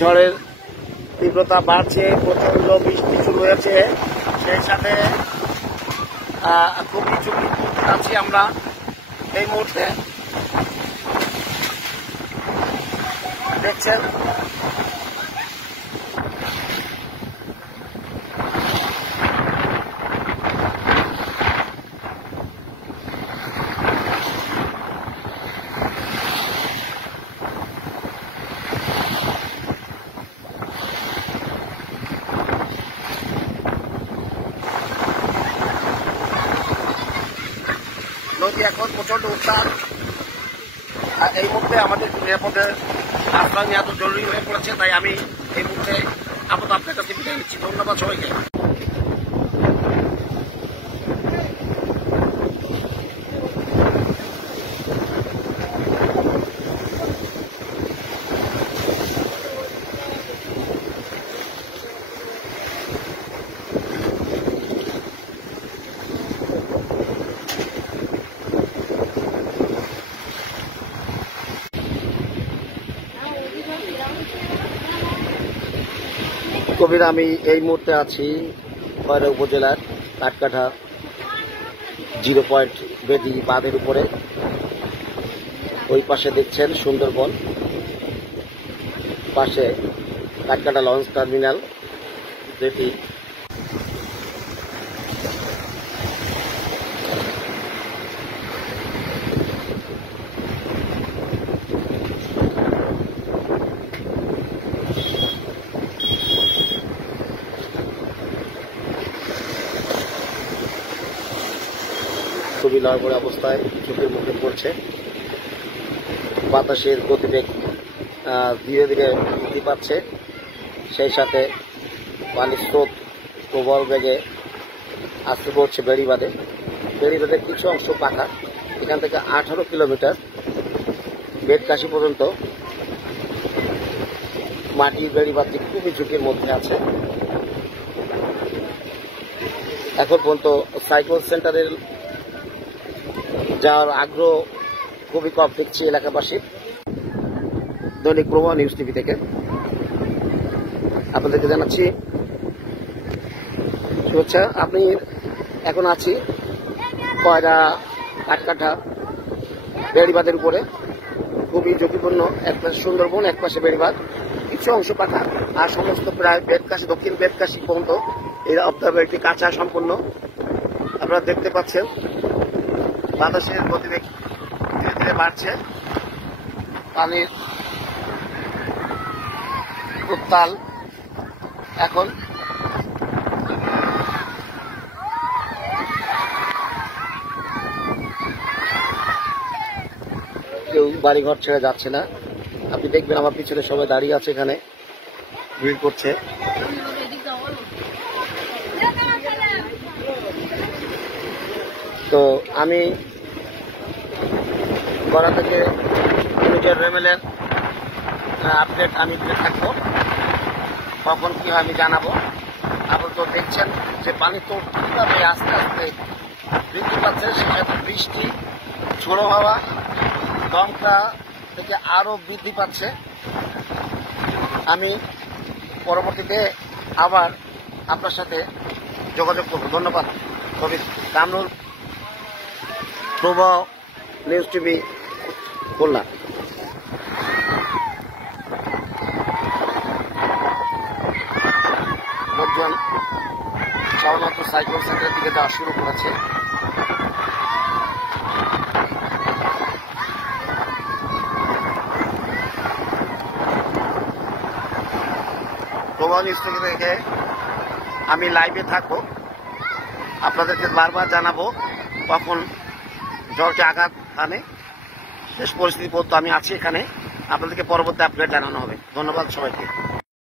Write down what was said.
ঝড়ের তীব্রতা বাড়ছে, প্রচন্ড বৃষ্টি শুরু হয়েছে, সেই সাথে খুবই ঝুঁকি আছি আমরা এই মুহূর্তে। দেখছেন নদী এখন প্রচন্ড উত্তাল। এই মুহূর্তে আমাদের নিরাপদে আশ্রয় নেওয়া তো জরুরি হয়ে পড়েছে, তাই আমি এই মুহূর্তে আপাতত আপনার কাছে বিদায় নিচ্ছি। ধন্যবাদ সবাইকে। কবির আমি এই মুহূর্তে আছি খয়রা উপজেলার কাঠকাটা 0 পয়েন্ট বেদি বাঁধের উপরে। ওই পাশে দেখছেন সুন্দরবন, পাশে কাঠকাটা লঞ্চ টার্মিনাল, যেটি খুবই নড়বড়ে অবস্থায় ঝুঁকির মুখে পড়ছে। বাতাসের গতিবেগ ধীরে ধীরে বৃদ্ধি পাচ্ছে, সেই সাথে পানির স্রোত প্রবল বেগে আসতে পড়ছে বেড়িবাঁধে। বেড়িবাঁধের কিছু অংশ পাকা, এখান থেকে 18 কিলোমিটার বেদকাশি পর্যন্ত মাটির বেড়িবাঁধটি খুবই ঝুঁকির মধ্যে আছে। এখন পর্যন্ত সাইক্লোন সেন্টারের যার আগ্রহ খুবই কম দেখছি এলাকাবাসী। দৈনিক প্রবাহ নিউজ টিভি থেকে আপনাদেরকে জানাচ্ছি শুভেচ্ছা। আপনি এখন আছি খয়রা কাঠকাটা বেড়িবাঁধের উপরে। খুবই ঝুঁকিপূর্ণ, এক পাশে সুন্দরবন, এক পাশে বেড়িবাঁধ, কিছু অংশ পাকা, আর সমস্ত প্রায় বেদকাশি, দক্ষিণ বেদকাশি পর্যন্ত এই অবজারভেটরি কাঁচা সম্পূর্ণ। আপনারা দেখতে পাচ্ছেন বাতাসের গতিবেগ ধীরে ধীরে বাড়ছে, পানির উত্তাল এখন কেউ বাড়িঘর ছেড়ে যাচ্ছে না। আপনি দেখবেন আমার পিছনে সবাই দাঁড়িয়ে আছে, এখানে ভিড় করছে। তো আমি গড়া থেকে মিডিয়ার রেমেলের আপডেট আমি দিতে থাকবো, কখন কি হয় আমি জানাবো। আপনারা তো দেখছেন যে পানি তো কীভাবে আস্তে আস্তে বৃদ্ধি পাচ্ছে, সেখানে বৃষ্টি, ঝোড়ো হাওয়া, দমকা থেকে আরো বৃদ্ধি পাচ্ছে। আমি পরবর্তীতে আবার আপনার সাথে যোগাযোগ করব। ধন্যবাদ। কবি কামরুল, প্রবাহ নিউজ টিভি, খুলনা। লোকজন সাধারণত সাইক্লোন সেন্টারের দিকে যাওয়া শুরু করেছে। প্রবাহ নিউজ টিভি থেকে আমি লাইভে থাকবো, আপনাদেরকে বারবার জানাবো কখন ঝড়কে আঘাত আনে। শেষ পরিস্থিতি পর্যন্ত আমি আছি এখানে, আপনাদেরকে পরবর্তী আপডেট জানানো হবে। ধন্যবাদ সবাইকে।